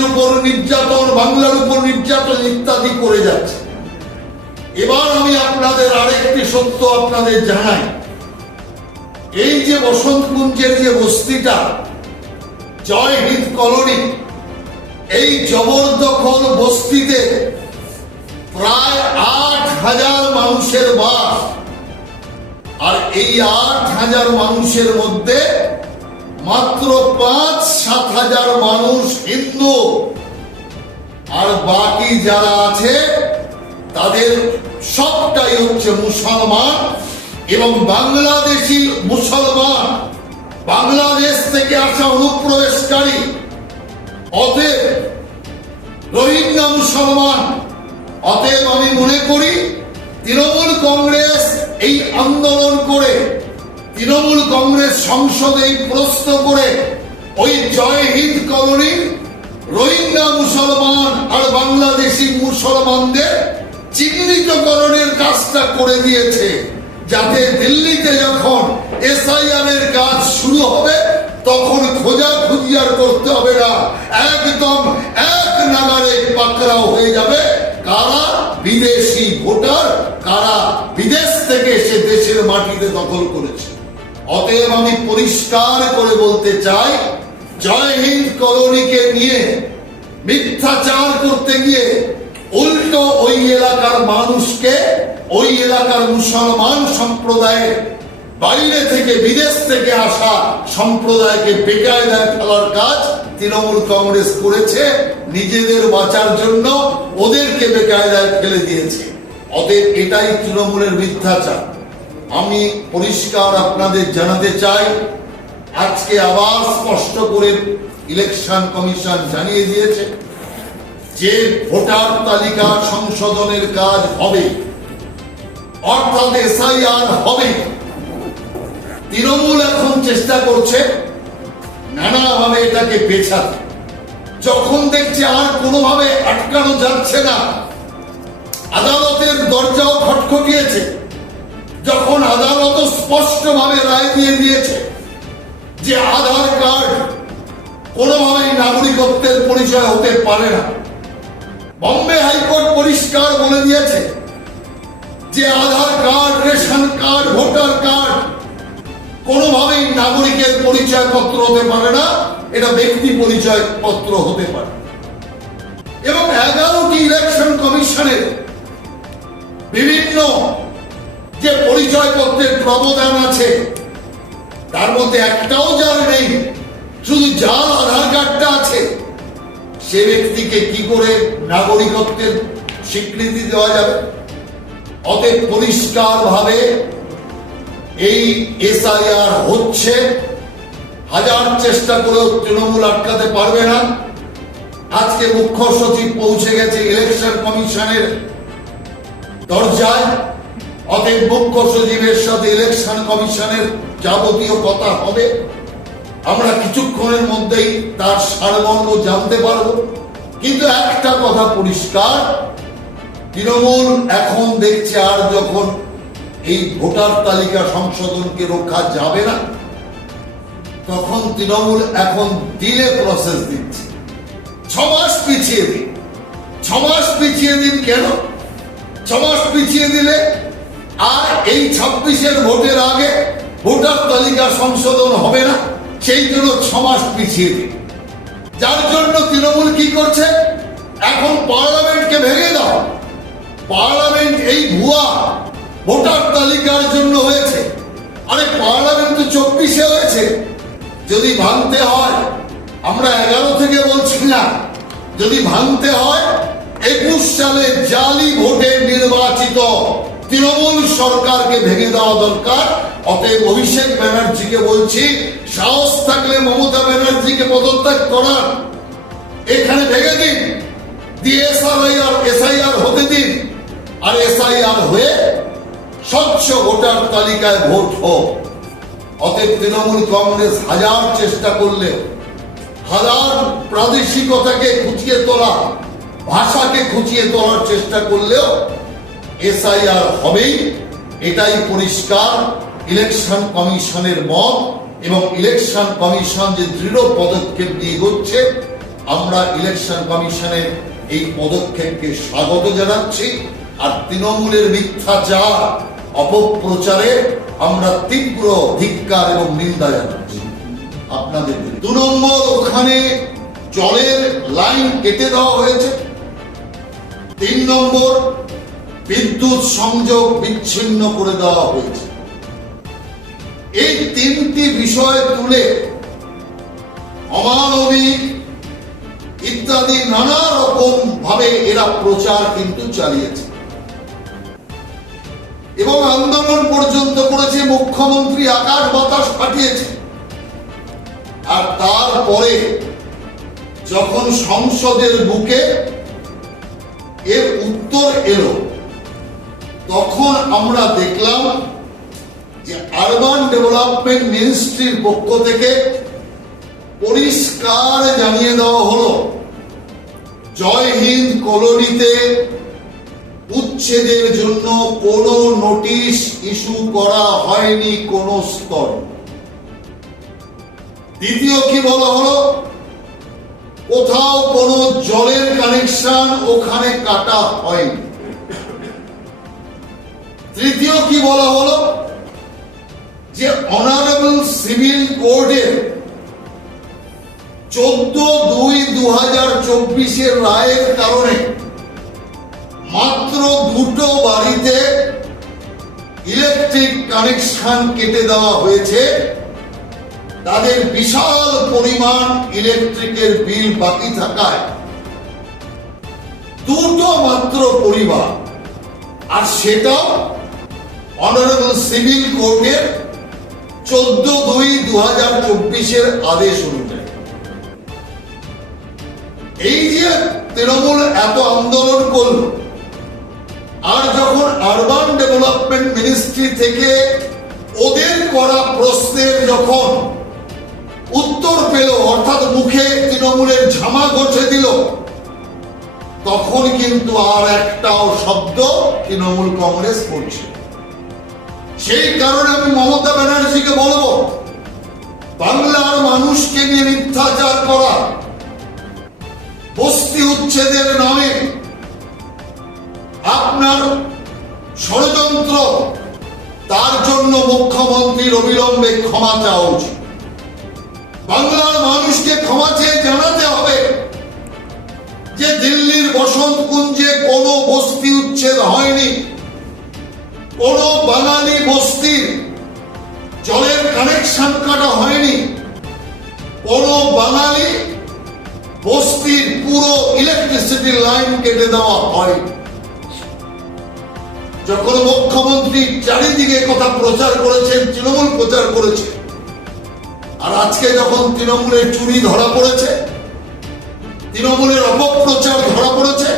সমাজের উপর নির্যাতন, বাংলার উপর নির্যাতন ইত্যাদি করে যাচ্ছে। এবার আমি আপনাদের আরেকটি সত্য আপনাদের জানাই, এই যে বসন্তকুঞ্জের যে বস্তিটা জয় হিন্দ কলোনি, এই জবরদখল বস্তিতে প্রায় ৮,০০০ মানুষের বাস। আর এই ৮,০০০ মানুষের মধ্যে মাত্র ৫-৭,০০০ মানুষ হিন্দু, আর বাকি যারা আছে তাদের সবটাই হচ্ছে মুসলমান এবং বাংলাদেশি মুসলমান, বাংলাদেশ থেকে আসা অনুপ্রবেশকারী, অতএব রোহিঙ্গা মুসলমান। অতএব আমি মনে করি তৃণমূল কংগ্রেস এই আন্দোলন করে, তৃণমূল কংগ্রেস সংসদে প্রশ্ন করে ওই জয় হিন্দ কলোনি রোহিঙ্গা মুসলমান আর বাংলাদেশি মুসলমানদের চিহ্নিতকরণের কাজটা করে দিয়েছে, যাতে দিল্লিতে যখন এসআইআর এর কাজ শুরু হবে তখন খোঁজাখুঁজি আর করতে হবে না, একদম এক নাগারে পাকড়াও হয়ে যাবে কারা বিদেশি ভোটার, কারা বিদেশ থেকে এসে দেশের মাটিতে দখল করেছে। অতএব আমি পরিষ্কার করে বলতে চাই, জয় হিন্দ কলোনিকে নিয়ে মিথ্যাচার করতে গিয়ে উল্টো ওই এলাকার মানুষকে, ওই এলাকার মুসলমান সম্প্রদায়ের বাইরে থেকে বিদেশ থেকে আসা সম্প্রদায়কে বেকায়দায় ফেলার কাজ তৃণমূল কংগ্রেস করেছে, নিজেদের বাঁচার জন্য ওদেরকে বেকায়দায় ফেলে দিয়েছে। অতএব এটাই তৃণমূলের মিথ্যাচার। আমি পরিষ্কার আপনাদের জানাতে চাই, আজকে আবার স্পষ্ট করে ইলেকশন কমিশন জানিয়ে দিয়েছে যে ভোটার তালিকা সংশোধনের কাজ হবে, অর্থাৎ এসআইআর হবে। তৃণমূল এখন চেষ্টা করছে নানাভাবে এটাকে পেছাতে। যখন দেখছে আর কোনোভাবে আটকানো যাচ্ছে না, আদালতের দরজাও খটখটিয়েছে, যখন আদালত স্পষ্টভাবে রায় দিয়ে দিয়েছে যে আধার কার্ড কোনোভাবেই নাগরিকত্বের পরিচয় হতে পারে না, বম্বে হাইকোর্ট পরিষ্কার বলে দিয়েছে যে Aadhaar card, ration card, voter card কোনোভাবেই নাগরিকের পরিচয় পত্র হতে পারে না, এটা ব্যক্তি পরিচয় পত্র হতে পারে। এবং 11টি ইলেকশন কমিশনের বিভিন্ন যে পরিচয় পত্রের প্রবধান আছে তার মধ্যে একটাও যার নেই, শুধু যার আধার কার্ডটা আছে সে ব্যক্তিকে কি করে নাগরিকত্বের স্বীকৃতি দেওয়া যাবে? অতএব পরিষ্কার ভাবে এই এসআইআর হচ্ছে, হাজার চেষ্টা করেও তৃণমূল আটকাতে পারবে না। আজকে মুখ্য সচিব পৌঁছে গেছে ইলেকশন কমিশনের দরজায়, অতএব মুখ্য সচিবের সাথে ইলেকশন কমিশনের যাবতীয় কথা হবে। আমরা কিছুক্ষণের মধ্যেই তার সারমর্ম জানতে পারব। কিন্তু একটা কথা পরিষ্কার, তৃণমূল এখন দেখছে আর যখন এই ভোটার তালিকা সংশোধনকে রক্ষা যাবে না, তখন তৃণমূল এখন ডিলে প্রসেস দিচ্ছে। 6 মাস পিছিয়ে দিন, 6 মাস পিছিয়ে দিন। কেন 6 মাস পিছিয়ে দিলে আর এই 26-এর ভোটের আগে ভোটার তালিকা সংশোধন হবে না, সেই জন্য 6 মাস পিছিয়ে দিন। যার জন্য তৃণমূল কি করছে, এখন পার্লামেন্টকে ভেঙে দাও। পার্লামেন্ট এই ভুয়া ভোটার তালিকার জন্য হয়েছে। আরে পার্লামেন্ট তো 24-এ হয়েছে, যদি ভাঙতে হয়, আমরা 11 থেকে বলছি না, যদি ভাঙতে হয় 21 সালে জালি ভোটে নির্বাচিত তৃণমূল সরকারকে ভেঙে দেওয়া দরকার। অতএব অভিষেক ব্যানার্জিকে বলছি, সাহস থাকলে মমতা ব্যানার্জিকে পদত্যাগ করার, এখানে ভেঙে দিন, দিয়ে এসআইআর হতে দিন, আর এসআইআর হয়ে স্বচ্ছ ভোটার তালিকায় ভোট হোক। অতএব তৃণমূল কংগ্রেস হাজার চেষ্টা করলে, হাজার প্রাদেশিকতাকে খুঁচিয়ে তোলা, ভাষাকে খুঁচিয়ে তোলার চেষ্টা করলেও এসআইআর হবেই, এটাই পরিষ্কার ইলেকশন কমিশনের মত। এবং ইলেকশন কমিশন যে দৃঢ় পদক্ষেপ নিয়ে এগোচ্ছে, আমরা ইলেকশন কমিশনের এই পদক্ষেপকে স্বাগত জানাচ্ছি। আর তৃণমূলের মিথ্যাচার অপপ্রচারে আমরা তীব্র ধিক্কার এবং নিন্দা জানাচ্ছি আপনাদের। 2 নম্বর, ওখানে জলের লাইন কেটে দেওয়া হয়েছে। 3 নম্বর, বিদ্যুৎ সংযোগ বিচ্ছিন্ন করে দেওয়া হয়েছে। এই 3টি বিষয় তুলে অমানবিক ইত্যাদি নানা রকম ভাবে এরা প্রচার কিন্তু চালিয়েছে এবং আন্দোলন পর্যন্ত করেছে। মুখ্যমন্ত্রী আকাশ বাতাস ফাটিয়েছে। আর তারপরে যখন সংসদের বুকে এর উত্তর এলো, তখন আমরা দেখলাম যে আরবান ডেভেলপমেন্ট মিনিস্ট্রির পক্ষ থেকে পরিষ্কার জানিয়ে দেওয়া হলো জয় হিন্দ কলোনিতে উচ্ছেদের জন্য কোনো নোটিশ ইস্যু করা হয়নি কোনো স্তর। দ্বিতীয় কি বলা হলো, কোথাও কোনো জলের কানেকশন ওখানে কাটা হয়নি। তৃতীয় কি বলা হলো, যে অনারেবল সিভিল কোর্টের 14/2/2024 রায়ের কারণে মাত্র 2টো বাড়িতে ইলেকট্রিক কানেকশন কেটে দেওয়া হয়েছে। তাদের বিশাল পরিমাণ ইলেকট্রিকের বিল বাকি থাকায় 2টো মাত্র পরিবার, আর সেটাও অনারেবল সিভিল কোর্টের 14/2/2024 আদেশ অনুযায়ী। এই যে তৃণমূল এত আন্দোলন করল, আর যখন আরবান ডেভেলপমেন্ট মিনিস্ট্রি থেকে ওদের করা প্রশ্নের যখন উত্তর পেল, অর্থাৎ মুখে তৃণমূলের ঝামা ঘষে দিল, তখন কিন্তু আর একটাও শব্দ তৃণমূল কংগ্রেস করছে। সেই কারণে আমি মমতা ব্যানার্জিকে বলবো, বাংলার মানুষকে নিয়ে মিথ্যাচার করা, বস্তি উচ্ছেদের নামে আপনার ষড়যন্ত্র, তার জন্য মুখ্যমন্ত্রীর অবিলম্বে ক্ষমা চাওয়া উচিত। বাংলার মানুষকে ক্ষমা চেয়ে জানাতে হবে যে দিল্লির বসন্ত কুঞ্জে কোনো বস্তি উচ্ছেদ হয়নি, কোনো বাঙালি বস্তির জলের কানেকশন কাটা হয়নি, কোনো বাঙালি বস্তির পুরো ইলেকট্রিসিটি লাইন কেটে দেওয়া হয়। যখন মুখ্যমন্ত্রী চারিদিকে কথা প্রচার করেছেন, তৃণমূল প্রচার করেছে, আর আজকে যখন তৃণমূলের চুরি ধরা পড়েছে, তৃণমূলের অপপ্রচার ধরা পড়েছে,